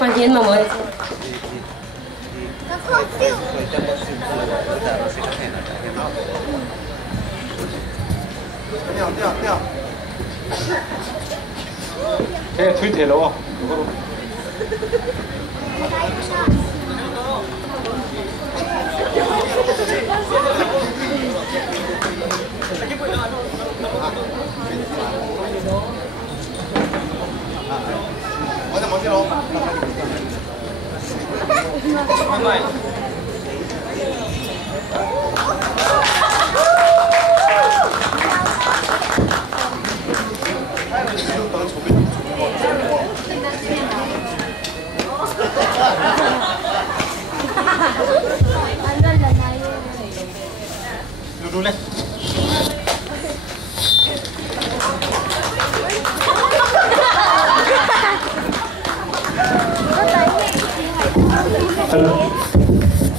Pan hiền mà mới. Thế thuê thế lâu à? Dulu deh.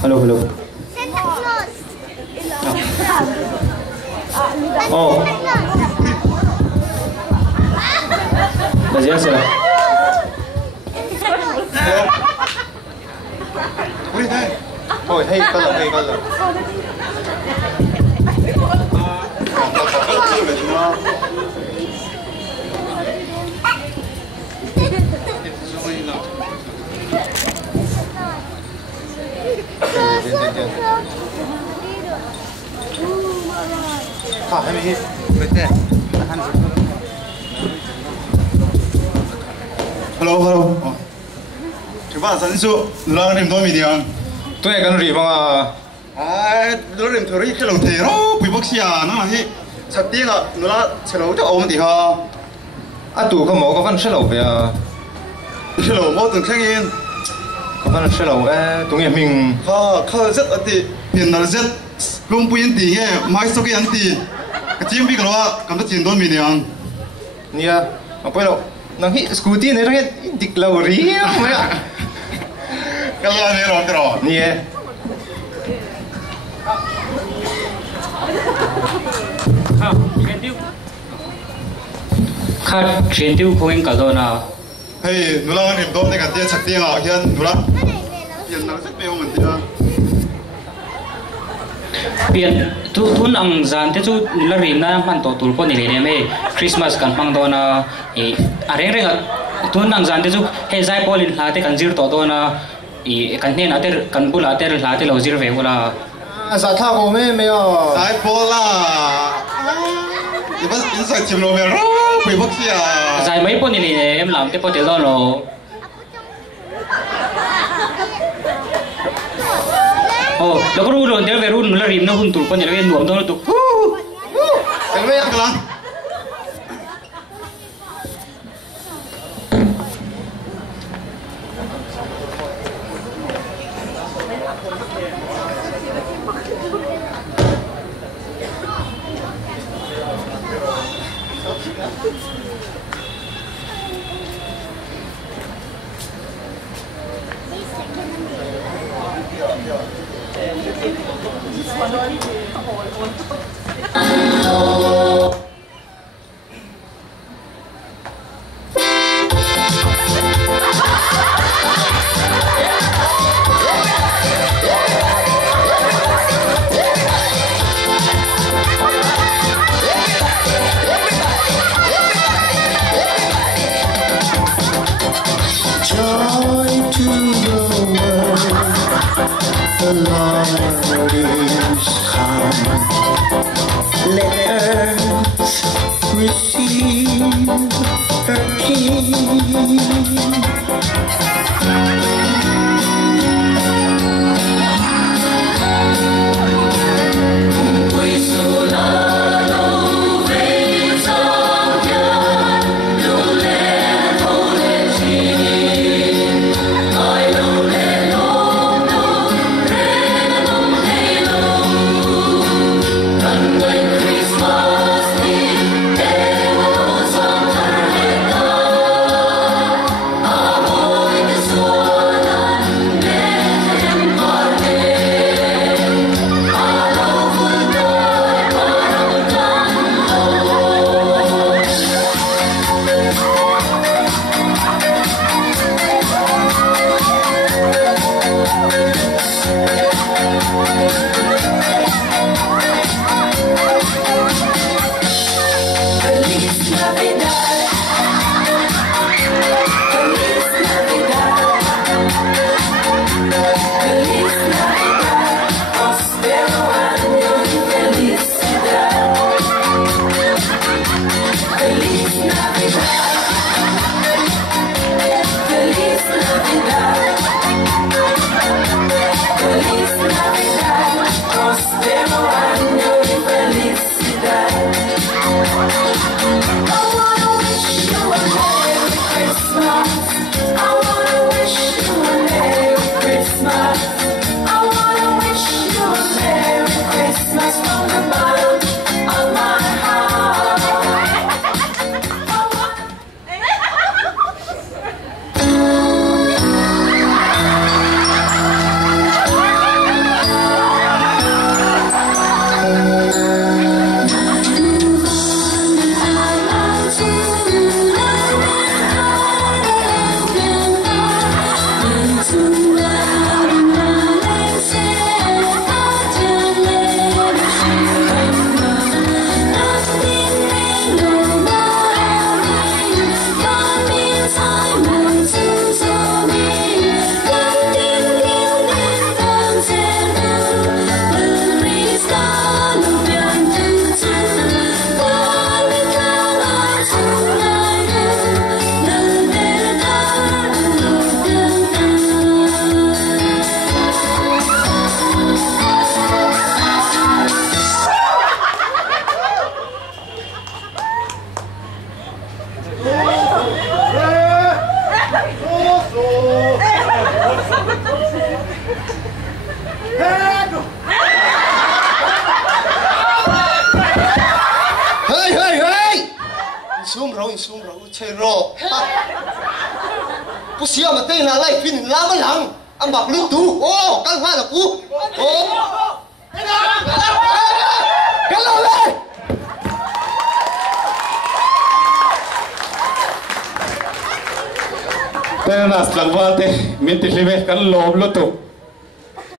Halo, halo. Oh. Udah jelas ya? Ui, đây. Ôi, hay con lợn, hay con lợn. Hay mình hello, hello. Chúng ta sẵn sàng làm điểm tôi mình tôi cần gì mà tôi điểm tôi cái lâu thế đó bị bác sĩ nó là gì sắp tiếng à nó là sẽ lâu cho ông thì ha tụ không có văn sẽ lâu về sẽ lâu mỗi tuần sinh yên có văn sẽ lâu tụi em mình khó rất thì hiện là rất luôn bùi yên tí nghe mai sau cái ăn tí cái chim bị cái đó cảm thấy tiền tôi mình nè mà bây giờ năng hit scooty này năng hit địch lâu rí mấy à cái là này rồi nè khát chuyển tiêu không anh cả rồi nào hey nụ lang niệm tốt này cả tiền sạch tiền à hiền nụ lang hiền nó rất nhiều mình tiền biển thun ang zan te chu la rim na man to tul ko ni le me Christmas kan pang do na e areng reng thun ang zan te chu he zai polin la te kan zir to do na e kan ne na te kan bula te la te lo zir ve wala sa tha ko me à zai pola iba inside chim lo me ro quỷ bác sĩ à zai mấy po ni le em làm te po te do lo oh lo ko ru te ve ru la rim na hun tul ko ni le nuam do tu cái mấy cái là the Lord is come. Let earth receive her King. Oh hey sum rau chơi rò bố xia mà tên là lại pin lá mà lằng ăn bạc lương tú ô căng hoa là cú ô cái nào đây tên là slang vante mình tìm về căn lốp lốt tục